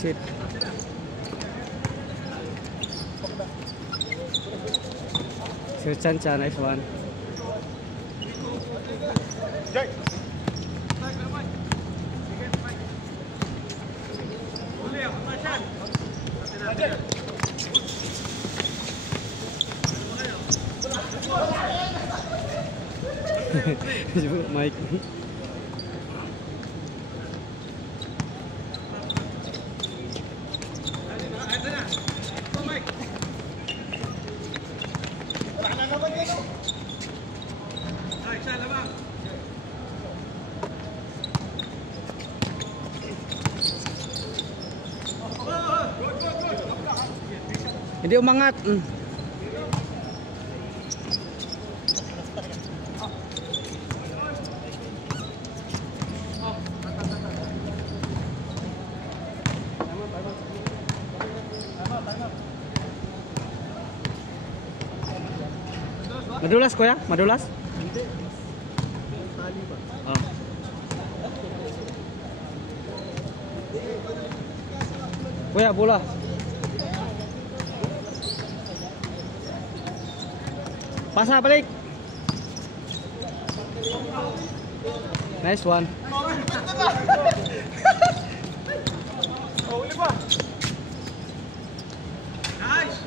exit. Sir Chancha, nice one. Mike. Hindi umangat. Madulas kuya? Madulas? Hindi. Tali ba? Oh. Kuya, bola. Pasa balik. Nice one. Oh, uli pa. Nice.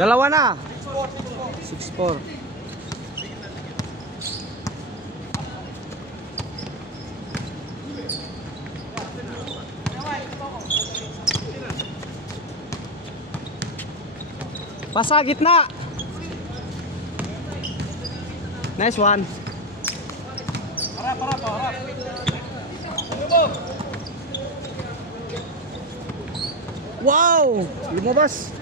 Dalawa na. 6-4. Pasa gitna. Nice one. Harap. Wow, lumabas.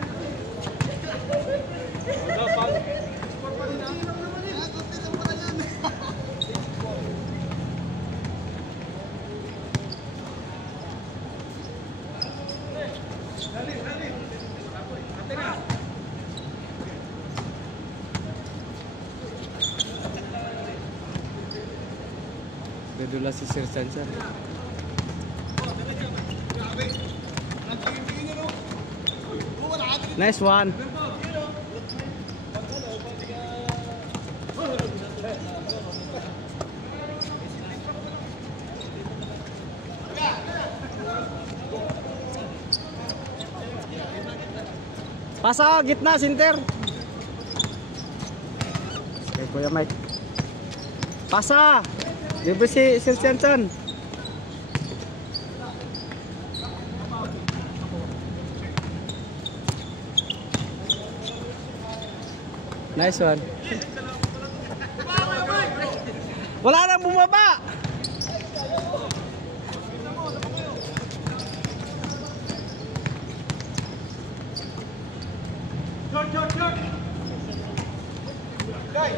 Dedula si Sir Chancha. Nice one. Pasa gitna center. Okay, Kuya Mike. Pasa. Libre si Sir Chancha. Nice one. Wala nang bumaba. Short. Guy.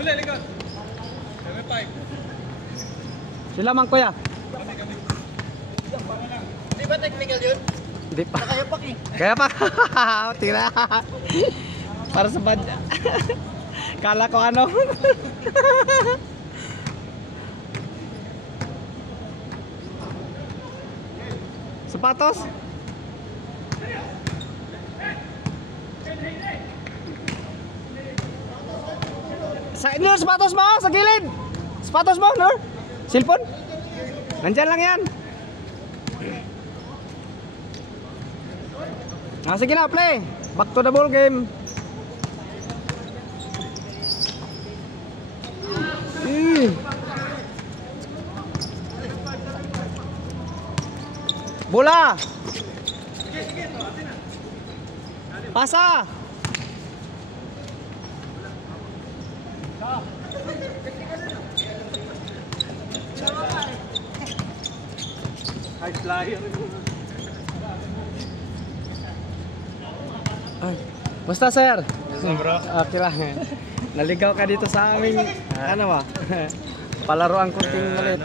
Huli, likod. Kami 5. Sila man kuya. Hindi ba technical yun? Hindi pa. Kaya pak eh. Kaya pa. Tira. Para sa badya. Kala ko ano. Sapatos. Sa inyo, sapatos mo sa gilid. Sapatos mo, Nur. Cellphone. Nandyan lang yan. Ah, sige na, play. Back to the ball game. Bola. Pasa. High flyer. Ay, basta sir. Bro. Okay lang. Naligaw ka dito sa aming ano ba? Palaruan kunting ulit.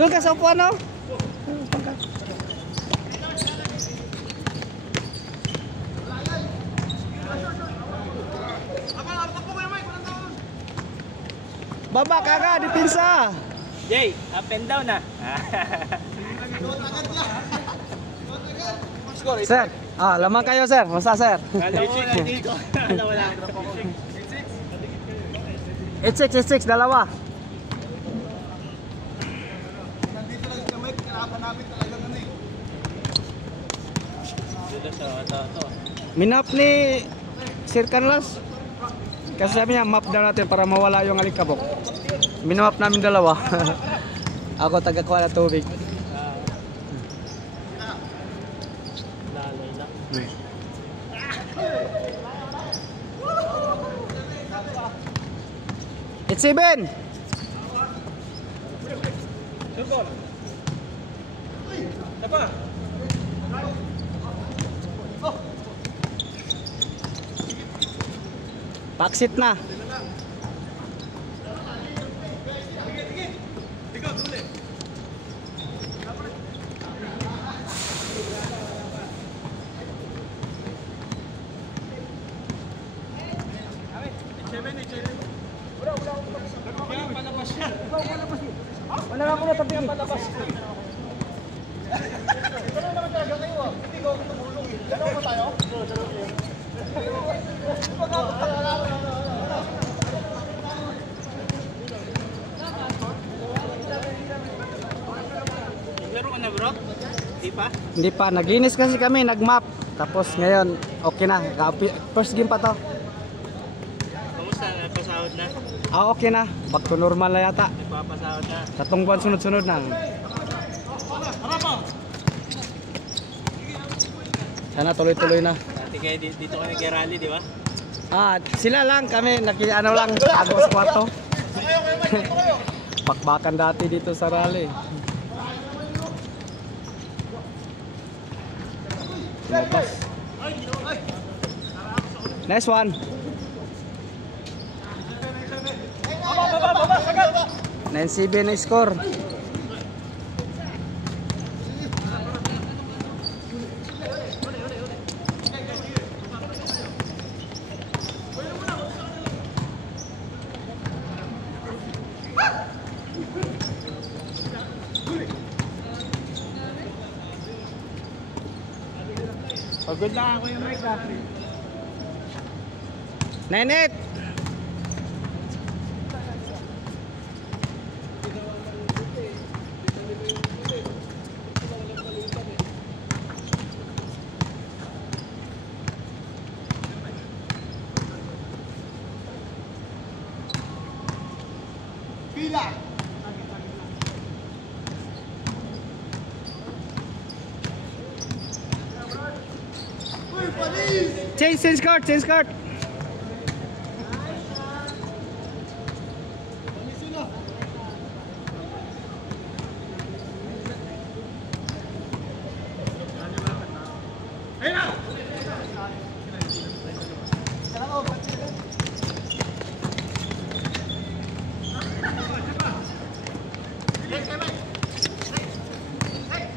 Doon ka sa upuan, no? Baba kaga, depensa. Jay, up and down na. Sir, lamang kayo sir. Masa sir? Wala. 86, dalawa. Nandito lang kami, kailangan namin talaga nun eh. Dito sa ito. Minap ni Sir Carlos. Kasi sabi niya, map daw natin para mawala yung alikabok. Minamap namin dalawa. Ako taga-kuha na tubig. Lalay lang. It's 7. Sugol. Apa? Paksit na. Wala na ako na tabi. Palabas. Ano naman talaga kayo ah? Hindi ko tumulong eh. Dalawa ba tayo? Naglaro ka na bro? Hindi pa? Hindi pa, naglinis kasi kami, nagmap. Tapos ngayon, okay na. First game pa to. Kamusta? Nagpasahod na? Okay na. Back to normal na yata. Nagpapasahod na? 3 buwan sunod-sunod na. Sana tuloy-tuloy na. Dati kayo dito ka nag-rally, di ba? Sila lang kami, ano lang, tago sa kwarto. Bakbakan dati dito sa rally. Lumabas. Nice one. 9-7 na score. Pagod lang ako yung mic ah. 9-8. Pila! Change card.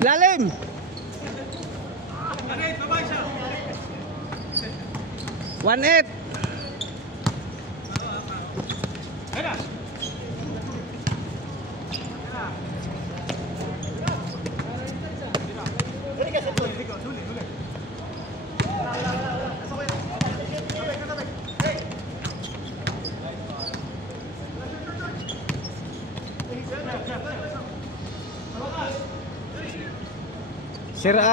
Lalim. One eight.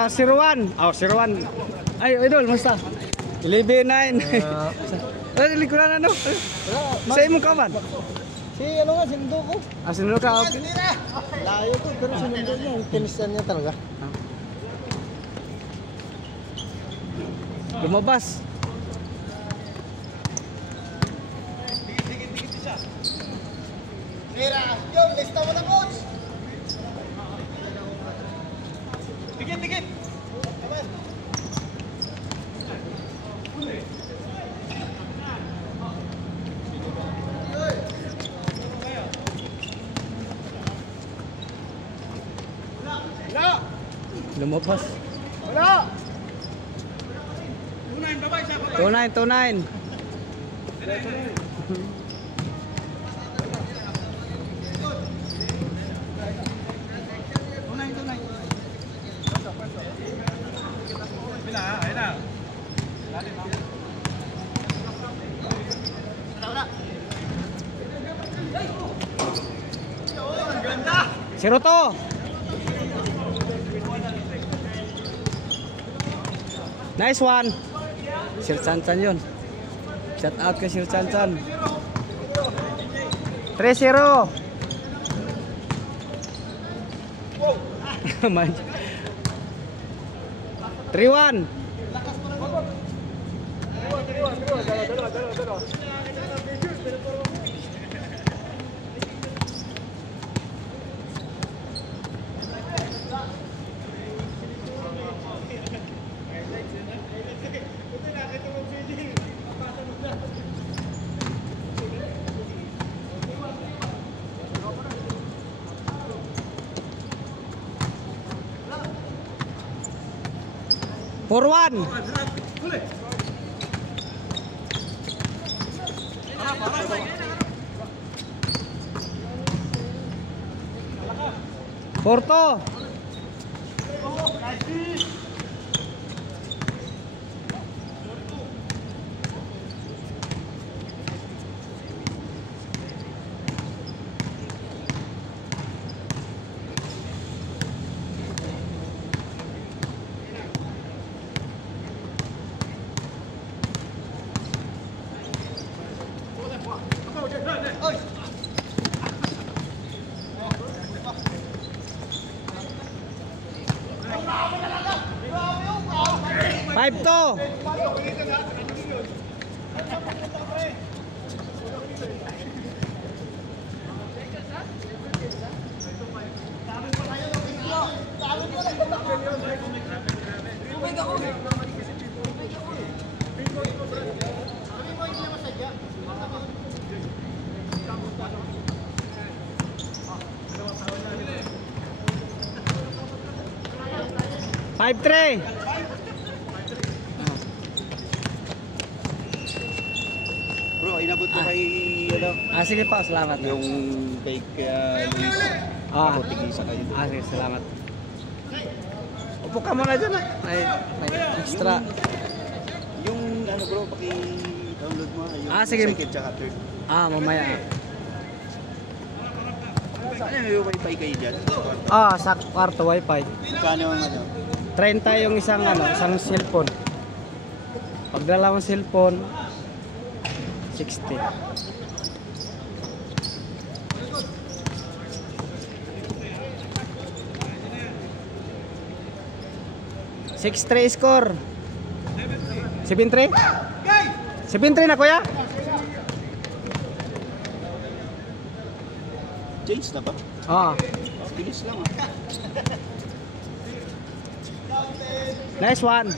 Sirwan. Sirwan. Ay, idol, musta? 11-9. Likuran ano? Sa imong kawan? Sinundo ko. Sinundo ka, okay. Layo ko, pero sinundo niya. Pinisan niya talaga. Lumabas. Mira, yun, lista mo na coach. Dikit. Lumabas. Wala. 2-9. 0-2. Nice one. Sir Chansan yun. Shout out kay Sir Chansan. 3-0. Man. 3-1. For one. Porto. Five to. Five three. Bro, inabot ko kay ano, Sige pa, salamat. yung kay Luis. Ah. Ako tigisa kayo. Sige, salamat. Upo ka muna dyan. May extra. Yung ano bro, paki-download mo yung Sige. second tsaka third. Mamaya. Saan yung wifi kayo dyan? Sa kwarto wifi. Kano ang ano? 30 yung isang cellphone. Pag dalawang cellphone, 60. Six-3 score. 7-3? 7-3 na kuya? Change na ba? Bilis lang ah. Nice one.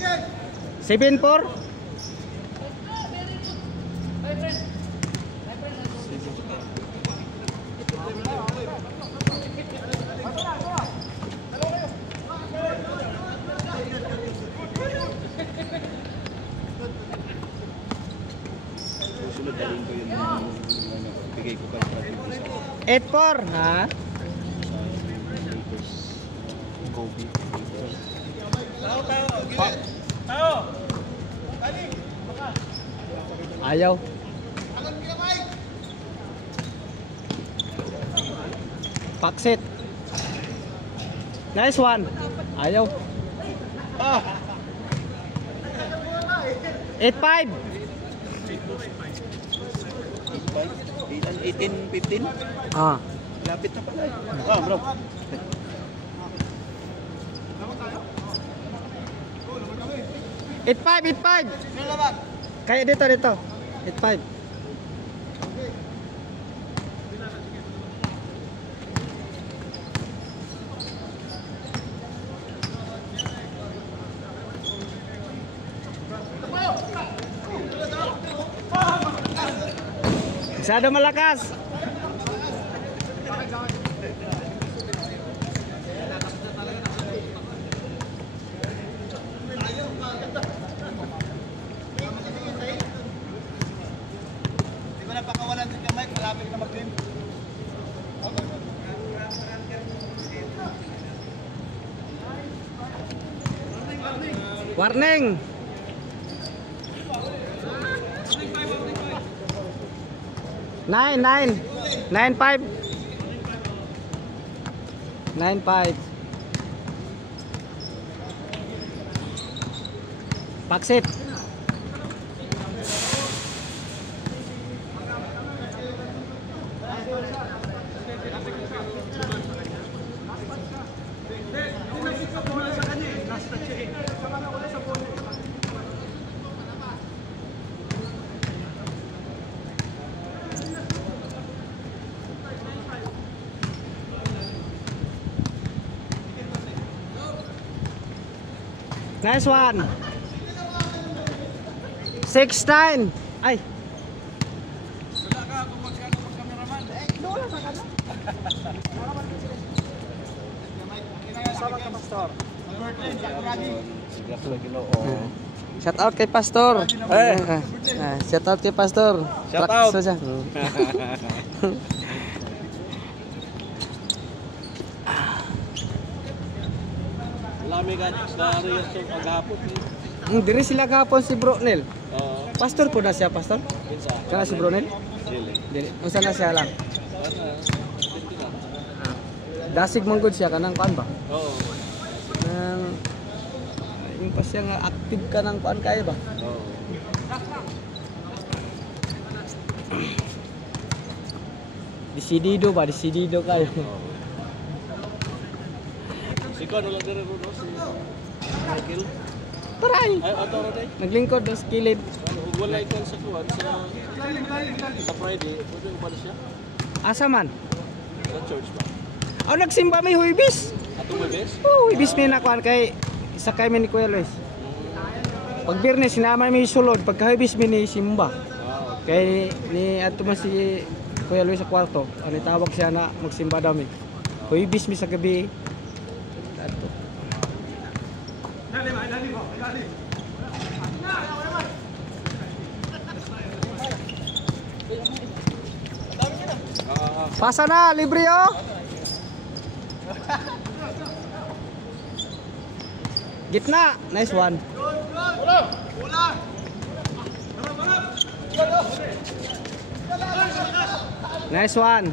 7-4. Susunod dalhin ko yung ano, bigay ko pa yung 8-4. Ha? Kobe. Ayaw. Paksit. Nice one. Ayaw. 8-5. 18, 15? Lapit na pala eh. Bro. Eight five. Kaya dito. 8-5. Masyado malakas. Napakawalan din yung mic, malapit na mag-game. Warning. Nine, 5. 9-5. Paksit. Nice one. 6-9. Ay. Shout out kay Pastor. Shout out kay Pastor. Shout out. Saja. Lami ka sa Riyas yung paghapon. Diri sila gahapon si Bro Nel. Oo. Pastor po na siya, Pastor? Kinsa? Kana si Bro Nel? Dili. Dili. Unsa na siya lang? Dili lang. Dasig man gud siya kanang kuan ba? Oo. Nang yung pa siya nga active ka ng kuan kaya ba? Oo. Disidido ba? Disidido kayo. Siko wala dire ro si Michael. Taray! Ay otoro day. Naglingkod dos kilid. Wala ikon sa kuwan sa Friday. Pwede ko ba siya? Asa man? Sa church ba? Aw nagsimba may huibis. Ato mo bes? Oh, huibis mi na kuan kay isa kay mi ni Kuya Luis. Pag Biyernes sinama mi sulod, pagka huibis mi ni simba. Wow. Kay ni ato man si Kuya Luis sa kwarto. Ano tawag siya na magsimba daw mi. Huibis mi sa gabi. Ato. Pasa na, libre oh. Gitna, nice one. Nice one.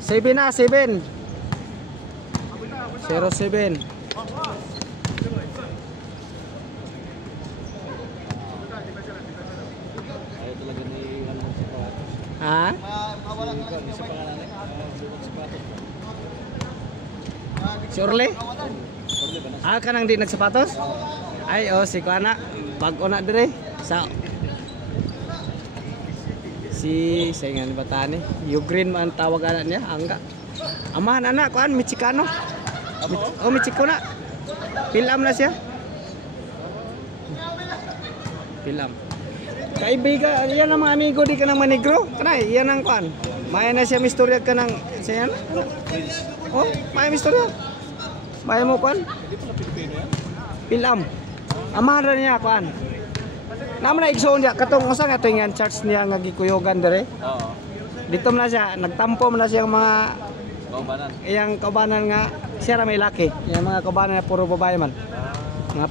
7 na, 7. 0-7. Ay talaga ni ano sa sapatos. Ha? Mawala ka lang sa pangalan ni sapatos. Surely? Sorry ba na? Ah, ka nang di nagsapatos? Ay, oh, si Kuana. Bago na dire. Sa si saingan batani. Green man tawag anak niya, angga. Amahan anak kuan Michikano. Oh, Michiko na. Pilam na siya. Pilam. Kaibigan, yan ang mga amigo di ka ng manigro. Kanay, yan ang kuan. Maya na siya mistorya ka ng siya yan. Oh, maya mistorya. Maya mo kuan. Hindi pala Pilipino yan? Pilam. Amahan na niya kuan. Naman na igsoon niya katong usa nga tingan church niya nga gikuyogan dire. Oo. Dito na siya, nagtampo na siya mga Kaubanan. iyang kaubanan nga siya ra may laki. Yung mga kaubanan na puro babae man. Mga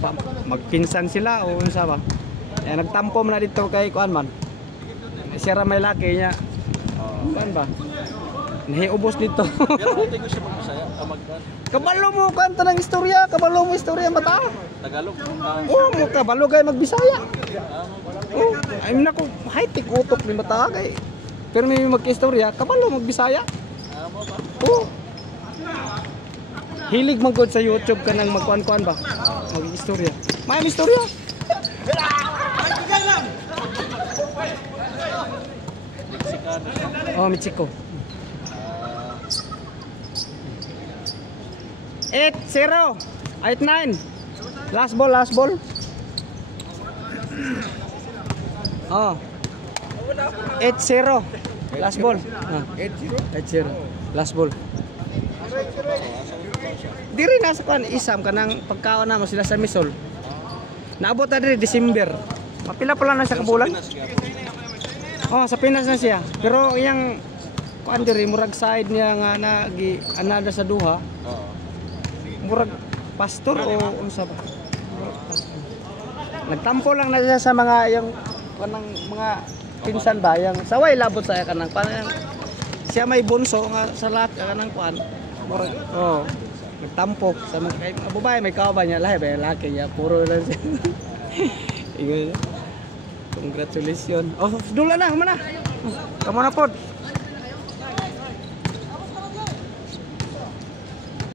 magpinsan sila o unsa ba. Nagtampo na dito kay kuan man. Siya ra may laki niya. Oo. Kuan ba? Nahiubos dito. Pero hindi ko siya magbisaya. Magdan. Kabalo mo kanta ng istorya, kabalo mo istorya mata. Tagalog. Oh, mo kabalo kay magbisaya. Oh, ay nako, high-tech utok ni mata kay. Pero may mag-istorya, kabalo magbisaya. Mo ba? Oh. Hilig man gud sa YouTube ka nang magkuan-kuan ba? Mag-istorya. May istorya. Mexican. Oh, Michiko. 8-0. 8-9. Last ball, last ball. Oh. 8-0. Last ball. 8-0. Last ball. Diri na sa kan isam kanang pagkaon na mo sila sa Misol. Naabot na diri December. Mapila pa lang na sa kabulan. Oh, sa Pinas na siya. Pero iyang kuan diri murag side niya nga nagi anada sa duha. Oo. Murag pastor o unsa ba? Nagtampo lang na siya sa mga yung kanang mga pinsan ba yang saway labot sa kanang parang siya may bunso nga sa lahat kanang kuan. Murag oh. Nagtampo sa mga kay mga babae may kauban niya lahi ba laki niya puro lang siya. Ingon. Congratulations. Oh, dula na, mana. Kamu na pod.